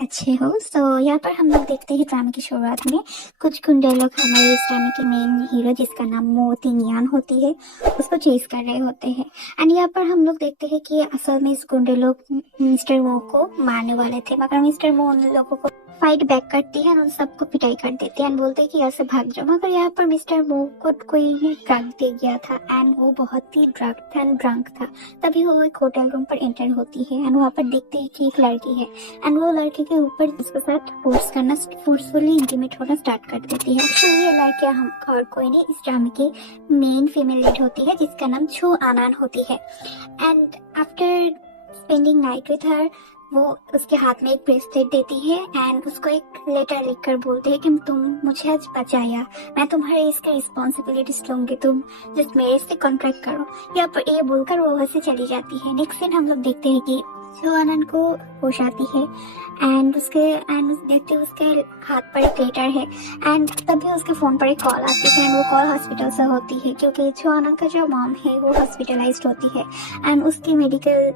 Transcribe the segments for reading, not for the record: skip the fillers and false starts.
अच्छे हो। यहाँ पर हम लोग देखते हैं ड्रामे की शुरुआत में कुछ गुंडे लोग हमारे इस ड्रामे के मेन हीरो जिसका नाम मो तिंगियान होती है उसको चेस कर रहे होते हैं। एंड यहाँ पर हम लोग देखते हैं कि असल में इस गुंडे लोग मिस्टर मो को मारने वाले थे, मगर मिस्टर मो उन लोगों को फाइट बैक करती है और उन सबको पिटाई कर देती है एंड बोलते हैं कि यहाँ से भाग जाओ। मगर यहाँ पर मिस्टर मो को कोई ड्रग दे गया था एंड वो बहुत ही ड्रग एंड ड्रंक था। तभी वो एक होटल रूम पर एंटर होती है एंड वहाँ पर देखते हैं कि एक लड़की है एंड वो लड़के के ऊपर उसके साथ फोर्सफुली इंटीमेट होना स्टार्ट कर देती है। तो ये लड़कियां हम और कोई नहीं, इस ड्रामे की मेन फीमेल लीड होती है जिसका नाम छो आनान होती है। And after spending night with her वो उसके हाथ में एक ब्रेसलेट देती है एंड उसको एक लेटर लिखकर बोलते हैं कि तुम मुझे आज बचाया, मैं तुम्हारे इसके रिस्पॉन्सिबिलिटीज लूंगी, तुम जस्ट मेरे से कॉन्ट्रैक्ट करो। या पर ये बोलकर वो वहां से चली जाती है। नेक्स्ट सीन हम लोग देखते हैं कि जो आनंद को होश आती है एंड देखते हैं उसके हाथ पर एक लेटर है एंड तभी उसके फोन पर एक कॉल आती है एंड वो कॉल हॉस्पिटल से होती है क्योंकि जो आनंद का जो मॉम है वो हॉस्पिटलाइज्ड होती है एंड उसकी मेडिकल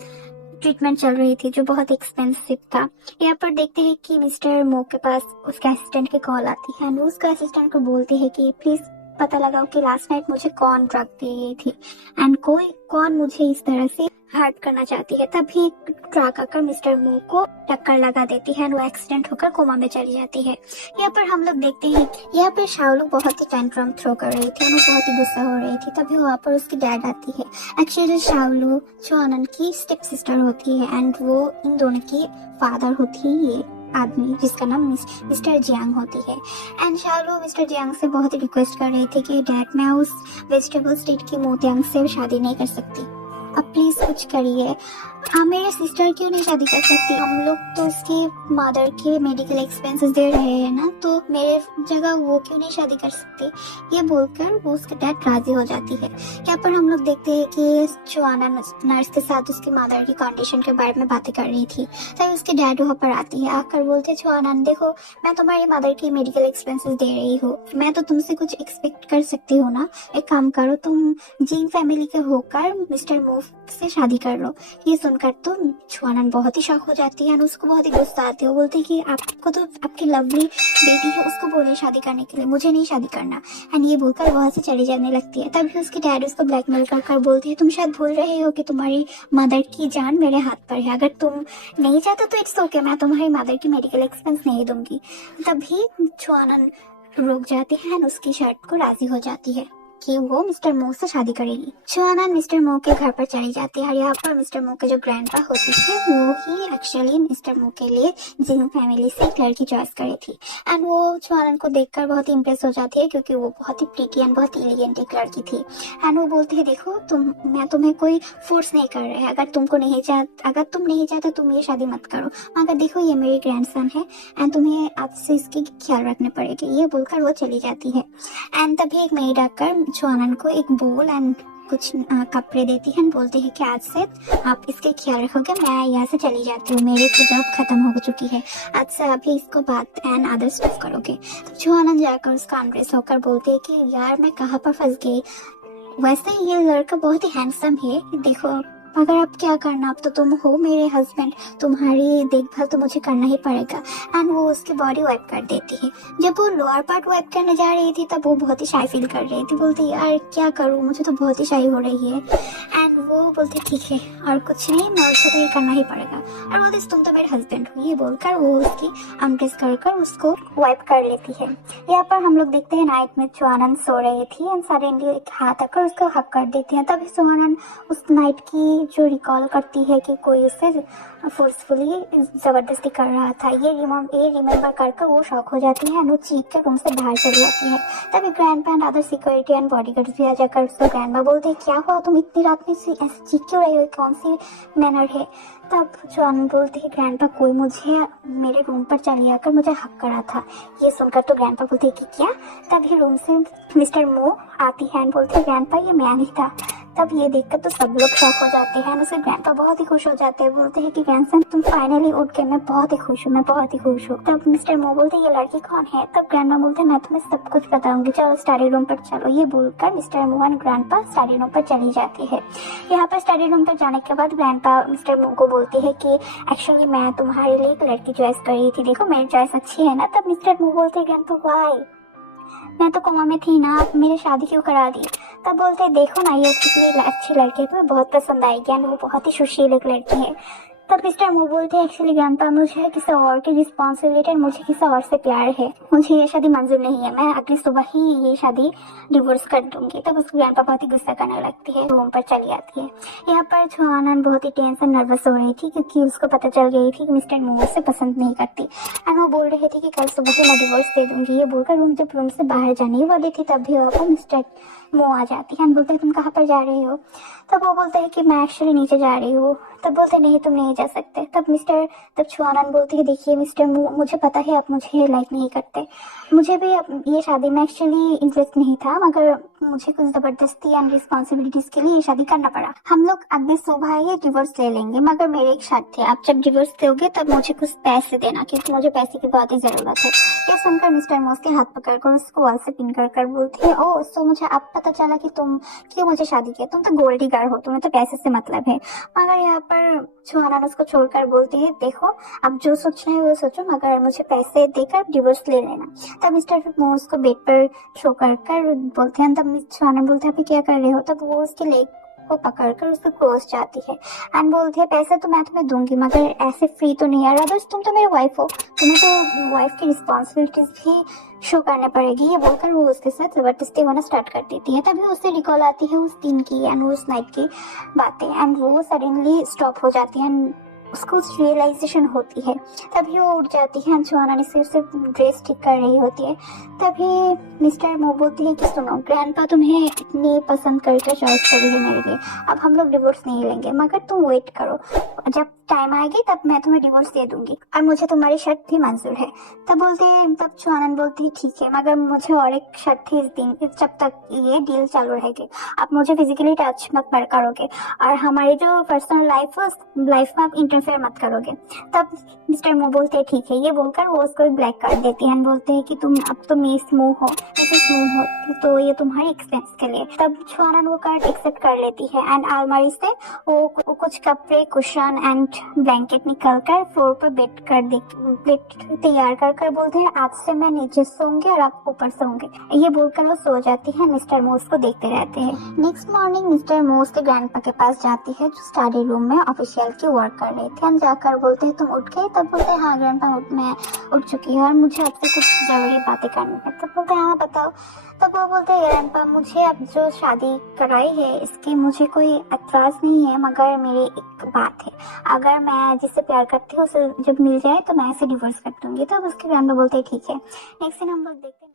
ट्रीटमेंट चल रही थी जो बहुत एक्सपेंसिव था। यहाँ पर देखते हैं कि मिस्टर मो के पास उसके असिस्टेंट की कॉल आती है एंड उसके असिस्टेंट को बोलते हैं कि प्लीज पता लगाओ कि लास्ट नाइट मुझे कौन ड्रग दे गई थी एंड कौन मुझे इस तरह से हर्ट करना चाहती है। तभी एक ट्रक आकर मिस्टर मो को टक्कर लगा देती है एंड वो एक्सीडेंट होकर कोमा में चली जाती है। यहाँ पर हम लोग देखते हैं यहाँ पर शाओलू बहुत ही टेंट्रम थ्रो कर रही थी, वो बहुत ही गुस्सा हो रही थी। तभी वहाँ पर उसकी डैड आती है। एक्चुअली शाओलू जो आनंद की स्टेप सिस्टर होती है एंड वो इन दोनों की फादर होती है, ये आदमी जिसका नाम मिस्टर जियांग होती है। एंड शाओलू मिस्टर जियांग से बहुत ही रिक्वेस्ट कर रही थी कि डैड मैं उस वेजिटेबल स्टेट की मोतियांग से शादी नहीं कर सकती, अब प्लीज कुछ करिए। हाँ, मेरे सिस्टर क्यों नहीं शादी कर सकती, हम लोग तो उसकी मदर के मेडिकल एक्सपेंसेस दे रहे हैं ना, तो मेरे जगह वो क्यों नहीं शादी कर सकती। ये बोलकर वो उसके डैड राजी हो जाती है। यहाँ पर हम लोग देखते हैं कि जोआना नर्स के साथ उसकी मदर की कंडीशन के बारे में बातें कर रही थी। तभी उसके डैड वहाँ पर आती है, आकर बोलते जोआना देखो मैं तुम्हारी मदर की मेडिकल एक्सपेंसेस दे रही हूँ, मैं तो तुमसे कुछ एक्सपेक्ट कर सकती हूँ ना, एक काम करो तुम जीन फैमिली के होकर मिस्टर मूव से शादी कर लो। ये सुनकर तो छुआनन बहुत ही शॉक हो जाती है और उसको बहुत ही गुस्सा आती है। वो बोलती है कि आपको तो आपकी लवली बेटी है, उसको बोले शादी करने के लिए, मुझे नहीं शादी करना। एंड ये बोलकर वहां से चली जाने लगती है। तभी उसकी डैड उसको ब्लैकमेल कर बोलती है तुम शायद भूल रहे हो कि तुम्हारी मदर की जान मेरे हाथ पर है, अगर तुम नहीं चाहते तो इट्स ओके, मैं तुम्हारी मदर की मेडिकल एक्सपेंस नहीं दूंगी। तभी छुआनन रुक जाती है और उसकी शर्त को राजी हो जाती है कि वो मिस्टर मो से शादी करेगी। शोआना मिस्टर मो के घर पर चली जाती है और यहाँ पर मिस्टर मो के जो ग्रैंडपा होती है वो ही एक्चुअली मिस्टर मो के लिए जिन फैमिली से एक लड़की चॉइस करी थी। एंड वो शोआना को देखकर बहुत ही इम्प्रेस हो जाती है क्योंकि वो बहुत ही प्रीटी एंड बहुत एलिगेंट एक लड़की थी। एंड वो बोलते है देखो मैं तुम्हें कोई फोर्स नहीं कर रहे हैं, अगर तुम नहीं चाहते तुम ये शादी मत करो, मगर देखो ये मेरी ग्रैंडसन है एंड तुम्हें आपसे इसकी ख्याल रखने पड़ेगी। ये बोलकर वो चली जाती है। एंड तभी एक मेड आकर छुआनन को एक बोल एंड कुछ कपड़े देती है, बोलती है कि आज से आप इसके ख्याल रखोगे, मैं यहाँ से चली जाती हूँ, मेरी तो जॉब खत्म हो चुकी है, आज से अभी इसको बात एंड अदर स्टफ करोगे। तो छुआनन जाकर उसका अनड्रेस होकर बोलती है कि यार मैं कहाँ पर फंस गई, वैसे ये लड़का बहुत ही हैंडसम है, देखो अगर आप क्या करना, अब तो तुम हो मेरे हस्बैंड, तुम्हारी देखभाल तो मुझे करना ही पड़ेगा। एंड वो उसकी बॉडी वाइप कर देती है। जब वो लोअर पार्ट वाइप करने जा रही थी तब वो बहुत ही शाई फील कर रही थी, बोलती यार क्या करूँ, मुझे तो बहुत ही शाई हो रही है। एंड वो बोलती ठीक है और कुछ नहीं, मैं उसको तो ये करना ही पड़ेगा। और बोलती तुम तो मेरे हस्बैंड हो, ये बोलकर वो उसकी अनड्रेस कर उसको वाइप कर लेती है। यहाँ पर हम लोग देखते हैं नाइट में छुआनन सो रही थी एंड सडनली एक हाथ आकर उसको हक कर देती है। तभी छुआनन उस नाइट की जो रिकॉल करती है कि कोई उससे फोर्सफुली जबरदस्ती कर रहा था, ये रिमेम्बर कर वो शॉक हो जाती है। वो चीख के रूम से बाहर चली जाती है। तभी grandpa and other security and bodyguards भी आ जाकर उसको ग्रैंडपा बोलते हैं क्या हुआ, तुम इतनी रात में ऐसे चीख क्यों रही हो, कौन सी मैनर है। तब जॉन बोलते हैं ग्रैंडपा कोई मुझे मेरे रूम पर चली आकर मुझे हक करा था। ये सुनकर तो ग्रैंडपा बोलते हैं कि क्या। तभी रूम से मिस्टर मो आती है एंड बोलते हैं ग्रैंडपा ये मैं नहीं था। तब ये देखकर तो सब लोग शॉक हो जाते हैं। उसके ग्रैंडपा बहुत ही खुश हो जाते हैं, बोलते हैं कि ग्रैंडसन तुम फाइनली उठ गए, मैं बहुत ही खुश हूँ, मैं बहुत ही खुश हूँ। तब मिस्टर मो बोलते ये लड़की कौन है? तब ग्रैंडमा बोलते मैं तुम्हें सब कुछ बताऊंगी, चलो स्टडी रूम पर चलो। ये बोलकर मिस्टर मो एंड ग्रैंडपा स्टडी रूम पर चली जाती है। यहाँ पर स्टडी रूम पर जाने के बाद ग्रैंडपा मिस्टर मो को बोलती है कि एक्चुअली मैं तुम्हारे लिए एक लड़की चॉइस कर रही थी, देखो मेरी चॉइस अच्छी है ना? तब मिस्टर मो बोलते हैं ग्रैंडपा वाई, मैं तो कोमा में थी ना, आप मेरी शादी क्यों करा दी? तब बोलते देखो ना ये कितनी अच्छी लड़की है, तुम्हें बहुत पसंद आएगी एंड वो बहुत ही सुशील एक लड़की है। तब मिस्टर मो बोलते हैं एक्चुअली ग्रैंडपा मुझे किसी और की रिस्पॉन्सिबिलिटी है, मुझे किसी और से प्यार है, मुझे ये शादी मंजूर नहीं है, मैं अगली सुबह ही ये शादी डिवोर्स कर दूंगी। तब उसकी ग्रैंडपा बहुत ही गुस्सा करने लगती है, रूम पर चली आती है। यहाँ पर छुआनन बहुत ही टेंशन नर्वस हो रही थी क्योंकि उसको पता चल गई थी कि मिस्टर मो उसे पसंद नहीं करती एंड वो बोल रही थी कि कल सुबह ही मैं डिवोर्स दे दूंगी। ये बोलकर रूम से बाहर जाने वाली थी तब भी वहाँ पर मिस्टर मो आ जाती है एंड बोलते हैं तुम कहाँ पर जा रही हो? तब वो बोलते हैं कि मैं एक्चुअली नीचे जा रही हूँ। तब बोलते नहीं तुम नहीं जा सकते। तब छुआनन बोलती है देखिए मिस्टर मो, मुझे पता है आप मुझे लाइक नहीं करते, मुझे भी ये शादी में एक्चुअली इंटरेस्ट नहीं था, मगर मुझे कुछ जबरदस्ती एंड रिस्पॉन्सिबिलिटीज के लिए ये शादी करना पड़ा। हम लोग अगले सुबह ये डिवोर्स ले लेंगे, मगर मेरे एक शर्त है, आप जब डिवोर्स दोगे तब मुझे कुछ पैसे देना क्योंकि मुझे पैसे की बहुत ही जरूरत है। ये सुनकर मिस्टर मो उसके हाथ पकड़कर उसको वॉल से पिन कर बोलती है ओ सो मुझे अब पता चला कि तुम क्यों मुझे शादी किया, तुम तो गोल्ड डिगर हो, तुम्हें तो पैसे से मतलब है। मगर यहाँ पर छुआनन उसको छोड़कर बोलती है देखो अब जो सोचना है वो सोचो, मगर मुझे पैसे देकर डिवोर्स ले लेना। तब मिस्टर मो उसको बेड पर शो कर बोलते हैं। तब छुआनन बोलते हैं अभी क्या कर रहे हो? तब वो उसके लेग को पकड़कर उसको क्लोज जाती है एंड बोलती है पैसे तो मैं तुम्हें दूंगी मगर ऐसे फ्री तो नहीं आ रहा, तुम तो मेरी वाइफ हो, तुम्हें तो वाइफ की रिस्पॉन्सिबिलिटीज भी शो करने पड़ेगी। ये बोलकर वो उसके साथ जबरदस्ती होना स्टार्ट कर देती है। तभी उसे रिकॉल आती है उस दिन की एंड उस नाइट की बातें एंड वो सडनली स्टॉप हो जाती है एंड उसको रियलाइजेशन होती है। तभी वो उठ जाती है, छुआनन इसे ड्रेस ठीक कर रही होती है। तभी मिस्टर मो बोलती है कि सुनो ग्रैंडपा तुम्हें इतनी पसंद करके चॉइस करी है मेरे लिए, अब हम लोग डिवोर्स नहीं लेंगे, मगर तुम वेट करो, जब टाइम आएगी तब मैं तुम्हें डिवोर्स दे दूंगी और मुझे तुम्हारी शर्त भी मंजूर है। तब छुआनन बोलती है ठीक है, मगर मुझे और एक शर्त थी इस दिन जब तक ये डील चालू रहेगी, आप मुझे फिजिकली टच मत करोगे और हमारी जो पर्सनल लाइफ में आप इंटरफेयर मत करोगे। तब मिस्टर मो बोलते हैं ठीक है। ये बोलकर वो उसको ब्लैक कार्ड देती है बोलते हैं कि तुम अब तो मिस मो हो, तो ये तुम्हारे एक्सपेंस के लिए। तब छुआनन वो कार्ड एक्सेप्ट कर लेती है एंड अलमारी से वो कुछ कपड़े कुशन एंड ब्लैंकेट निकल कर फ्लोर पर बेड तैयार कर बोलते हैं आज से मैं नीचे सोऊंगी और आप ऊपर सोओगे। ये बोलकर वो सो जाती है। मिस्टर मो उसको देखते रहते हैं। नेक्स्ट मॉर्निंग मिस्टर मो उसके ग्रैंडपा के पास जाती है जो स्टडी रूम में ऑफिशियल की वर्क कर रहे थे। हम जाकर बोलते हैं तुम उठ गए? तब बोलते हैं हाँ ग्रैंडपा मैं उठ चुकी हूँ और मुझे आपसे कुछ जरूरी बातें करनी है। तब बोलते हैं हाँ बताओ। तब वो बोलते हैं ग्रैंडपा मुझे अब जो शादी कराई है इसकी मुझे कोई एतराज नहीं है, मगर मेरी एक बात है, अगर मैं जिससे प्यार करती हूँ उसे जब मिल जाए तो मैं ऐसे डिवोर्स कर दूंगी। तब उसके ग्रैंडपा बोलते हैं ठीक है। नेक्स्ट दिन हम लोग देखते हैं